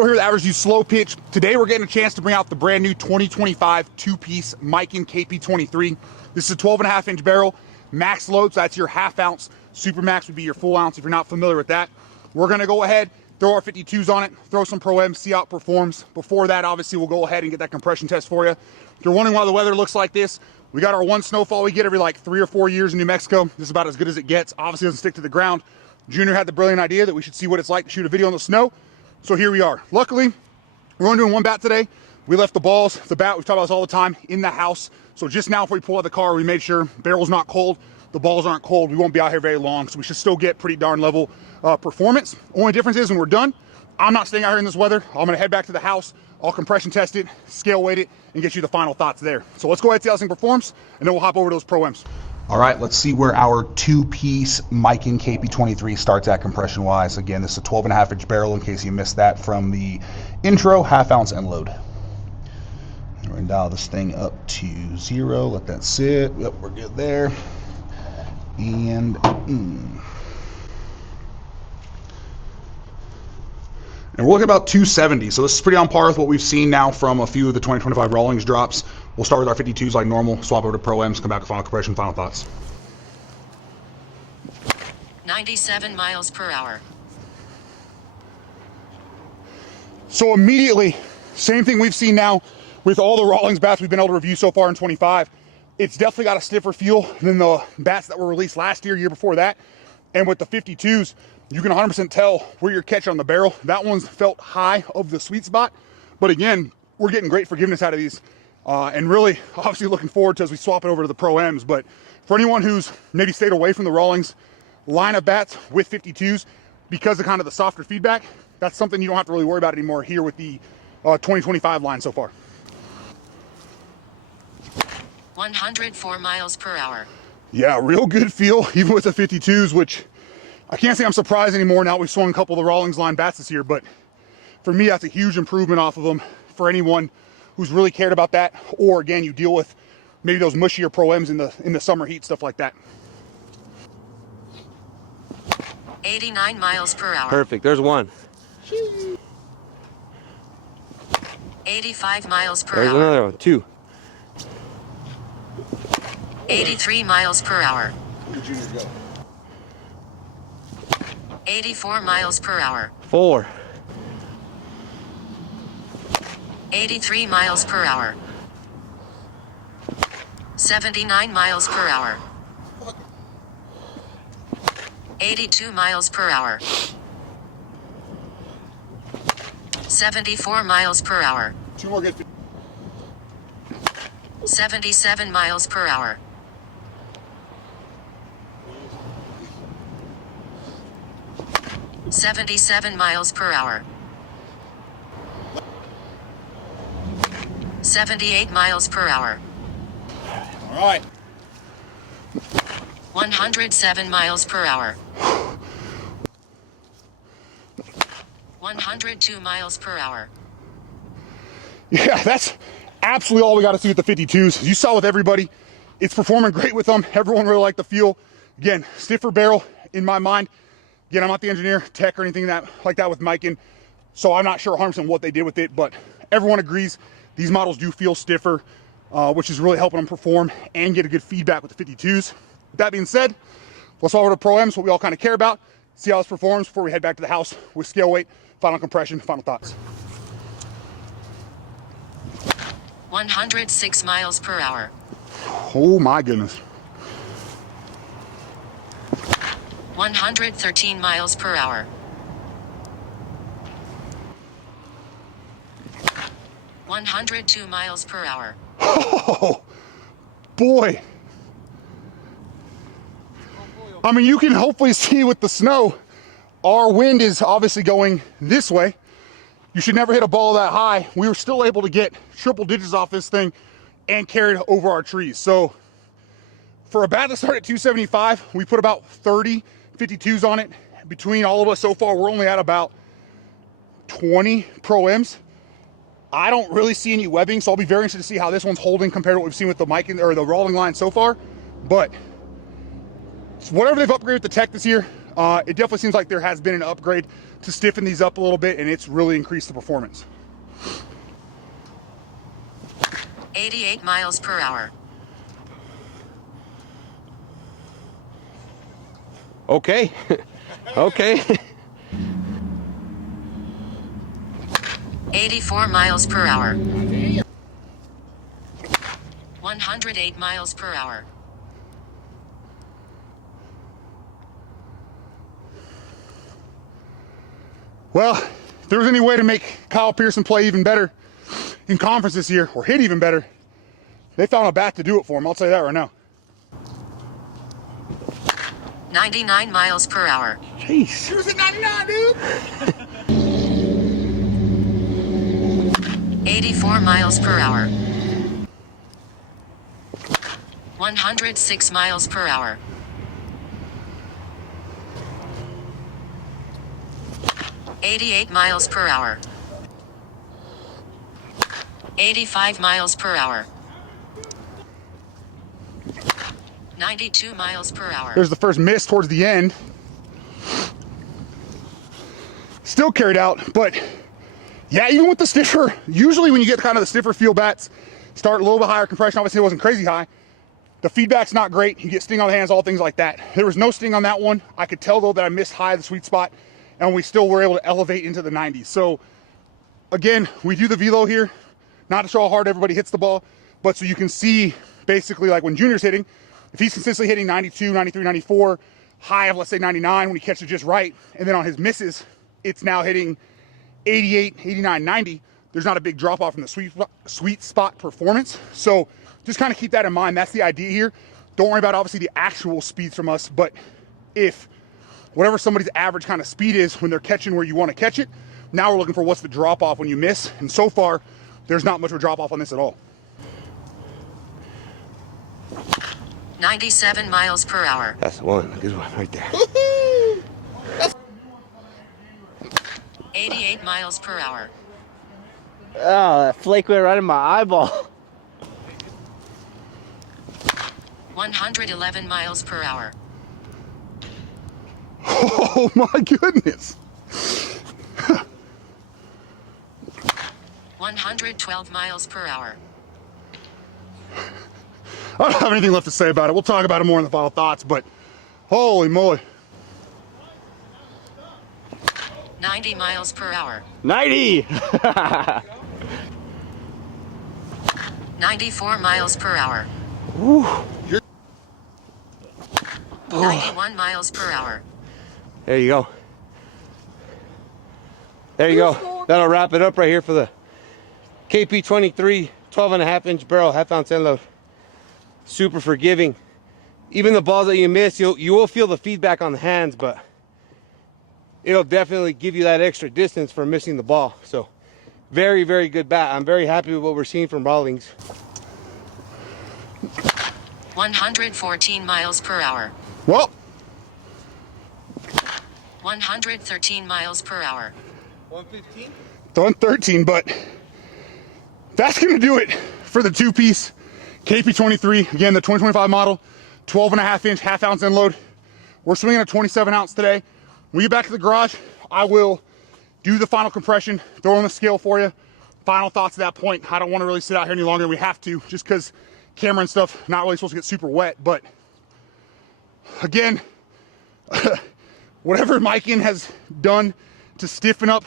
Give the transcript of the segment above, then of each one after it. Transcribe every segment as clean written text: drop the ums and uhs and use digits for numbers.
Salcedo here with Average Use Slow-Pitch. Today we're getting a chance to bring out the brand new 2025 two-piece Miken KP23. This is a 12.5 inch barrel, max load, so that's your half ounce. Super max would be your full ounce if you're not familiar with that. We're gonna go ahead, throw our 52s on it, throw some Pro-M, see how it performs. Before that, obviously, we'll go ahead and get that compression test for you. If you're wondering why the weather looks like this, we got our one snowfall we get every like 3 or 4 years in New Mexico. This is about as good as it gets. Obviously, doesn't stick to the ground. Junior had the brilliant idea that we should see what it's like to shoot a video in the snow. So here we are. Luckily, we're only doing one bat today. We left the balls, the bat, we've talked about this all the time, in the house. So just now before we pull out the car, we made sure barrel's not cold, the balls aren't cold. We won't be out here very long, so we should still get pretty darn level performance. Only difference is when we're done, I'm not staying out here in this weather. I'm gonna head back to the house, I'll compression test it, scale weight it, and get you the final thoughts there. So let's go ahead and see how this thing performs, and then we'll hop over to those Pro-Ms. All right, let's see where our two-piece Miken KP23 starts at compression-wise. Again, this is a 12.5 inch barrel in case you missed that from the intro, half ounce end load. We're gonna dial this thing up to 0, let that sit. Yep, we're good there. And we're looking at about 270, so this is pretty on par with what we've seen now from a few of the 2025 Rawlings drops. We'll start with our 52s like normal, swap over to Pro-Ms, come back with final compression, final thoughts. 97 miles per hour. So immediately, same thing we've seen now with all the Rawlings bats we've been able to review so far in 25. It's definitely got a stiffer feel than the bats that were released last year, year before that. And with the 52s, you can 100% tell where you're catching on the barrel. That one's felt high of the sweet spot. But again, we're getting great forgiveness out of these. And really, obviously looking forward to as we swap it over to the Pro-Ms. But for anyone who's maybe stayed away from the Rawlings line of bats with 52s, because of kind of the softer feedback, that's something you don't have to really worry about anymore here with the 2025 line so far. 104 miles per hour. Yeah, real good feel, even with the 52s, which I can't say I'm surprised anymore now we've swung a couple of the Rawlings line bats this year, but for me, that's a huge improvement off of them for anyone who's really cared about that, or again, you deal with maybe those mushier Pro-Ms in the summer heat, stuff like that. 89 miles per hour. Perfect, there's one. 85 miles per There's hour. another one, 2. 83 miles per hour. 84 miles per hour. 4. 83 miles per hour. 79 miles per hour. 82 miles per hour. 74 miles per hour. 2 more good. 77 miles per hour. 77 miles per hour. 78 miles per hour. All right. 107 miles per hour. 102 miles per hour. Yeah, that's absolutely all we got to see with the 52s. As you saw with everybody, it's performing great with them. Everyone really liked the feel. Again, stiffer barrel in my mind. Again, I'm not the engineer, tech, or anything like that with Miken, so I'm not sure 100% what they did with it, but everyone agrees these models do feel stiffer, which is really helping them perform and get a good feedback with the 52s. With that being said, let's over to Pro-Ms, what we all kind of care about, see how this performs before we head back to the house with scale weight, final compression, final thoughts. 106 miles per hour. Oh my goodness. 113 miles per hour. 102 miles per hour. Oh, boy. I mean, you can hopefully see with the snow, our wind is obviously going this way. You should never hit a ball that high. We were still able to get triple digits off this thing and carry it over our trees. So for a bat that started at 275, we put about 30 52s on it. Between all of us so far, we're only at about 20 Pro-Ms. I don't really see any webbing, so I'll be very interested to see how this one's holding compared to what we've seen with the Miken or the Rawling line so far. But whatever they've upgraded the tech this year, It definitely seems like there has been an upgrade to stiffen these up a little bit, and it's really increased the performance. 88 miles per hour. Okay. Okay. 84 miles per hour. 108 miles per hour. Well, if there was any way to make Kyle Pearson play even better in conference this year, or hit even better, they found a bat to do it for him. I'll tell you that right now. 99 miles per hour. Jeez. He was at 99, dude. 84 miles per hour. 106 miles per hour. 88 miles per hour. 85 miles per hour. 92 miles per hour. There's the first miss towards the end. Still carried out, but yeah, even with the stiffer, usually when you get kind of the stiffer feel bats, start a little bit higher compression. Obviously it wasn't crazy high. The feedback's not great. You get sting on the hands, all things like that. There was no sting on that one. I could tell though that I missed high the sweet spot, and we still were able to elevate into the 90s. So again, we do the velo here, not to show how hard everybody hits the ball, but so you can see basically like when Junior's hitting, if he's consistently hitting 92, 93, 94, high of let's say 99 when he catches it just right, and then on his misses, it's now hitting 88, 89, 90, there's not a big drop off from the sweet spot performance. So just kind of keep that in mind. That's the idea here. Don't worry about obviously the actual speeds from us, but if whatever somebody's average kind of speed is when they're catching where you want to catch it, now we're looking for what's the drop off when you miss. And so far, there's not much of a drop off on this at all. 97 miles per hour. That's one. Good one right there. 88 miles per hour. Oh, that flake went right in my eyeball. 111 miles per hour. Oh my goodness. 112 miles per hour. I don't have anything left to say about it. We'll talk about it more in the final thoughts, but holy moly. 90 miles per hour. 90! 94 miles per hour. Woo. 91 miles per hour. There you go. There you go. That'll wrap it up right here for the KP23 12.5-inch barrel, half-ounce end load. Super forgiving. Even the balls that you miss, you will feel the feedback on the hands, but it'll definitely give you that extra distance for missing the ball. So very, very good bat. I'm very happy with what we're seeing from Rawlings. 114 miles per hour. Well, 113 miles per hour. 115? done 13, but that's going to do it for the two-piece KP23. Again, the 2025 model, 12.5-inch half-ounce end load. We're swinging a 27-ounce today. When we get back to the garage, I will do the final compression, throw on the scale for you. Final thoughts at that point. I don't want to really sit out here any longer than we have to, just because camera and stuff not really supposed to get super wet. But again, whatever miking has done to stiffen up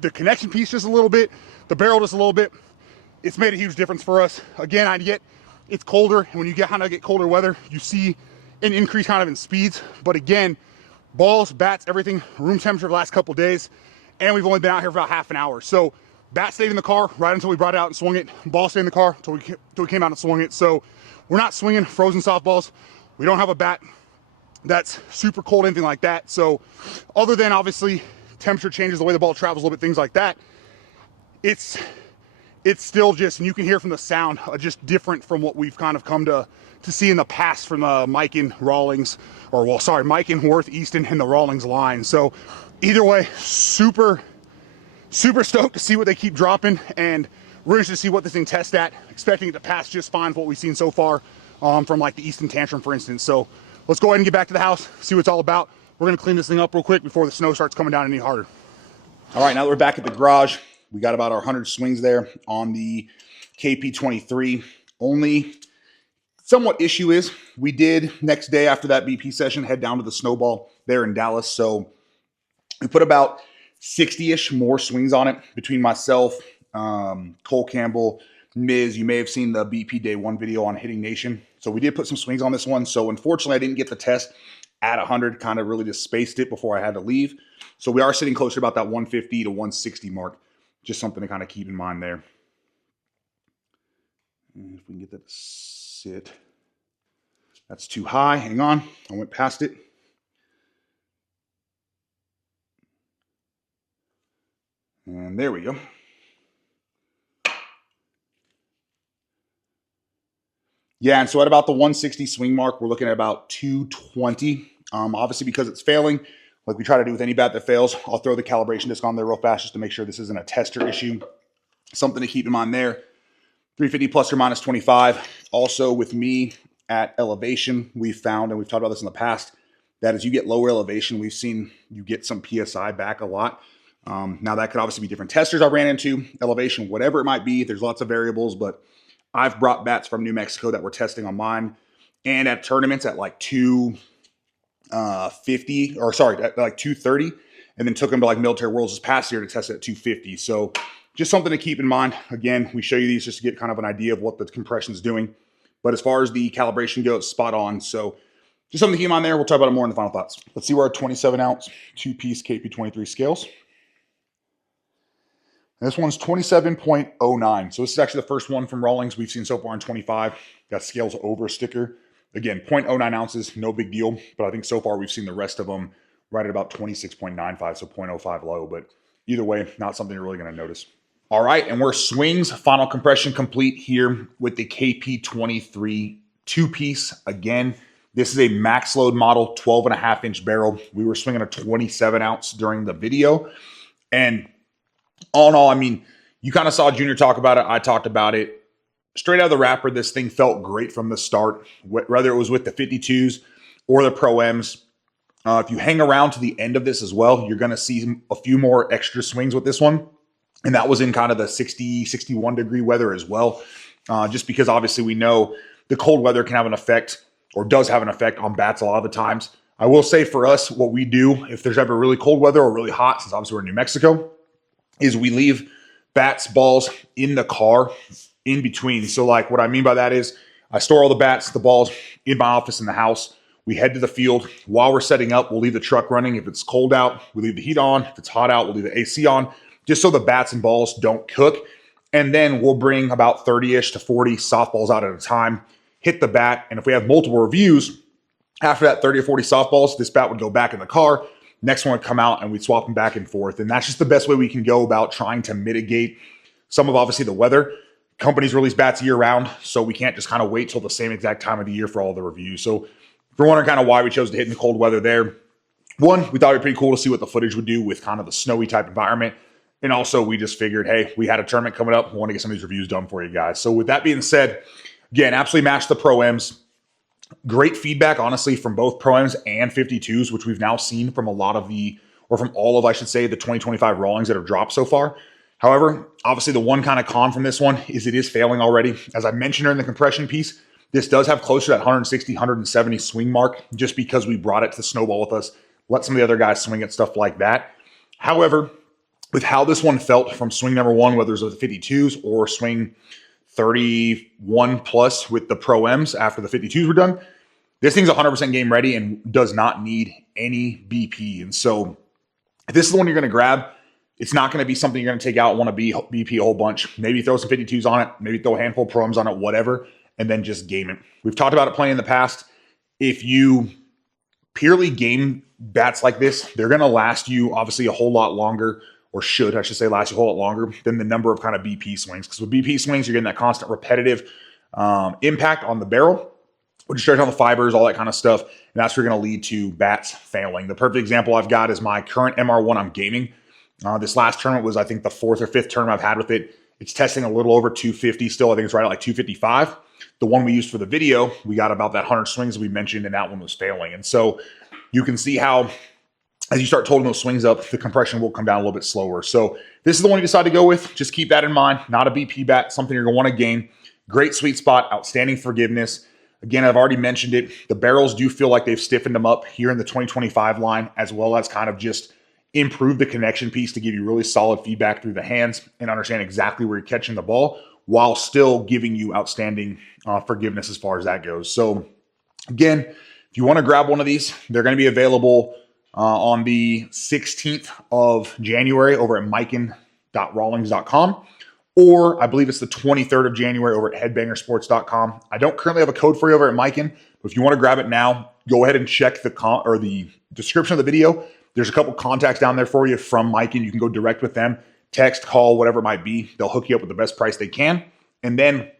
the connection piece just a little bit, the barrel just a little bit, it's made a huge difference for us. Again, I get it's colder, and when you kind of get colder weather, you see an increase kind of in speeds. But again, balls, bats, everything, room temperature the last couple of days, and we've only been out here for about half an hour. So bat stayed in the car right until we brought it out and swung it. Ball stayed in the car until we came out and swung it. So we're not swinging frozen softballs. We don't have a bat that's super cold, anything like that. So other than obviously temperature changes, the way the ball travels a little bit, things like that, it's still just, and you can hear from the sound, just different from what we've kind of come to see in the past from Mikan, Rawlings, or well, sorry, Mikan, Worth, Easton, and the Rawlings line. So either way, super stoked to see what they keep dropping, and we're interested to see what this thing tests at. Expecting it to pass just fine for what we've seen so far from like the Easton Tantrum, for instance. So let's go ahead and get back to the house, see what it's all about. We're gonna clean this thing up real quick before the snow starts coming down any harder. All right, now that we're back at the garage, we got about our 100 swings there on the KP23. Only somewhat issue is we did next day after that BP session head down to the Snowball there in Dallas. So we put about 60-ish more swings on it between myself, Cole Campbell, Miz. You may have seen the BP Day 1 video on Hitting Nation. So we did put some swings on this one. So unfortunately, I didn't get the test at 100, kind of really just spaced it before I had to leave. So we are sitting closer to about that 150 to 160 mark. Just something to kind of keep in mind there. And if we can get that to sit. That's too high. Hang on. I went past it. And there we go. Yeah, and so at about the 160 swing mark, we're looking at about 220. Obviously, because it's failing, like we try to do with any bat that fails, I'll throw the calibration disc on there real fast just to make sure this isn't a tester issue. Something to keep in mind there. 350 plus or minus 25. Also with me at elevation, we've found, and we've talked about this in the past, that as you get lower elevation, we've seen you get some PSI back a lot. Now that could obviously be different testers I ran into, elevation, whatever it might be. There's lots of variables, but I've brought bats from New Mexico that we're testing on mine and at tournaments at like 250, or sorry, at like 230, and then took them to like Military Worlds this past year to test it at 250. So just something to keep in mind. Again, we show you these just to get kind of an idea of what the compression is doing. But as far as the calibration goes, spot on. So just something to keep in mind there. We'll talk about it more in the final thoughts. Let's see where our 27-ounce two-piece KP23 scales. And this one's 27.09. So this is actually the first one from Rawlings we've seen so far in 25. Got scales over sticker. Again, 0.09 ounces, no big deal. But I think so far we've seen the rest of them right at about 26.95, so 0.05 low. But either way, not something you're really going to notice. All right, and we're swings, final compression complete here with the KP23 two-piece. Again, this is a max load model, 12.5-inch barrel. We were swinging a 27-ounce during the video. And all in all, I mean, you kind of saw Junior talk about it. I talked about it. Straight out of the wrapper, this thing felt great from the start, whether it was with the 52s or the Pro-Ms. If you hang around to the end of this as well, you're going to see a few more extra swings with this one. And that was in kind of the 60, 61 degree weather as well. Just because obviously we know the cold weather can have an effect, or does have an effect on bats a lot of the times. I will say for us, what we do if there's ever really cold weather or really hot, since obviously we're in New Mexico, is we leave bats, balls in the car in between. So like what I mean by that is I store all the bats, the balls in my office in the house. We head to the field. While we're setting up, we'll leave the truck running. If it's cold out, we leave the heat on. If it's hot out, we'll leave the AC on, just so the bats and balls don't cook. And then we'll bring about 30-ish to 40 softballs out at a time, hit the bat. And if we have multiple reviews, after that 30 or 40 softballs, this bat would go back in the car. Next one would come out and we'd swap them back and forth. And that's just the best way we can go about trying to mitigate some of obviously the weather. Companies release bats year round, so we can't just kind of wait till the same exact time of the year for all the reviews. So if you're wondering kind of why we chose to hit in the cold weather there, one, we thought it'd be pretty cool to see what the footage would do with kind of the snowy type environment. And also we just figured, hey, we had a tournament coming up. We want to get some of these reviews done for you guys. So with that being said, again, absolutely mashed the Pro-Ms. Great feedback, honestly, from both Pro-Ms and 52s, which we've now seen from a lot of the, or from all of, I should say, the 2025 Rawlings that have dropped so far. However, obviously the one kind of con from this one is it is failing already. As I mentioned during the compression piece, this does have closer to that 160, 170 swing mark just because we brought it to the Snowball with us, let some of the other guys swing it, stuff like that. However, with how this one felt from swing number one, whether it was with the 52s or swing 31 plus with the Pro-Ms after the 52s were done, this thing's 100% game ready and does not need any BP. And so if this is the one you're going to grab, it's not going to be something you're going to take out and want to be BP a whole bunch. Maybe throw some 52s on it, maybe throw a handful of Pro-Ms on it, whatever, and then just game it. We've talked about it plenty in the past. If you purely game bats like this, they're going to last you obviously a whole lot longer, or should, I should say, last you a whole lot longer than the number of kind of BP swings. Because with BP swings, you're getting that constant repetitive impact on the barrel, which is stretch on the fibers, all that kind of stuff. And that's where you're going to lead to bats failing. The perfect example I've got is my current MR1 I'm gaming. This last tournament was, I think, the fourth or fifth tournament I've had with it. It's testing a little over 250 still. I think it's right at like 255. The one we used for the video, we got about that 100 swings we mentioned, and that one was failing. And so you can see how as you start totaling those swings up, the compression will come down a little bit slower. So this is the one you decide to go with. Just keep that in mind. Not a BP bat, something you're going to want to gain. Great sweet spot, outstanding forgiveness. Again, I've already mentioned it. The barrels do feel like they've stiffened them up here in the 2025 line, as well as kind of just improve the connection piece to give you really solid feedback through the hands and understand exactly where you're catching the ball while still giving you outstanding forgiveness as far as that goes. So again, if you want to grab one of these, they're going to be available on the 16th of January over at miken.rawlings.com, or I believe it's the 23rd of January over at headbangersports.com. I don't currently have a code for you over at Miken, but if you want to grab it now, go ahead and check the description of the video. There's a couple contacts down there for you from Miken. You can go direct with them, text, call, whatever it might be. They'll hook you up with the best price they can. And then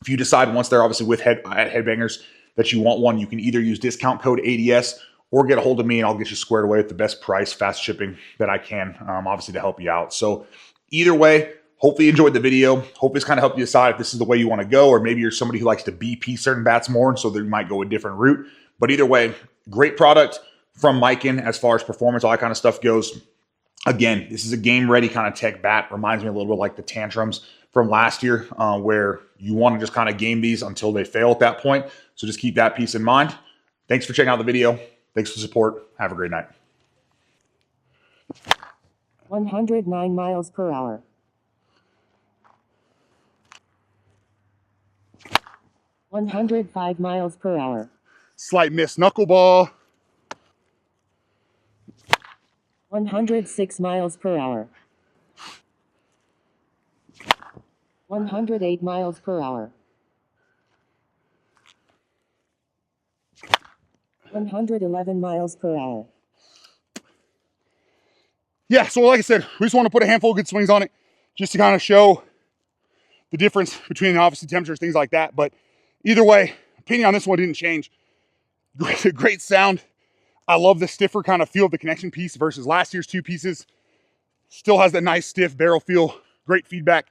if you decide once they're obviously with at Headbangers that you want one, you can either use discount code ADS or get a hold of me and I'll get you squared away with the best price, fast shipping that I can, obviously to help you out. So either way, hopefully you enjoyed the video. Hopefully it's kind of helped you decide if this is the way you want to go, or maybe you're somebody who likes to BP certain bats more, and so they might go a different route. But either way, great product from Miken as far as performance, all that kind of stuff goes. Again, this is a game-ready kind of tech bat. Reminds me a little bit like the Tantrums from last year, where you want to just kind of game these until they fail at that point. So just keep that piece in mind. Thanks for checking out the video. Thanks for the support. Have a great night. 109 miles per hour. 105 miles per hour. Slight miss knuckleball. 106 miles per hour. 108 miles per hour. 111 miles per hour. Yeah, so like I said, we just want to put a handful of good swings on it just to kind of show the difference between obviously temperatures, things like that. But either way, opinion on this one didn't change. Great sound. I love the stiffer kind of feel of the connection piece versus last year's two pieces. Still has that nice stiff barrel feel. Great feedback.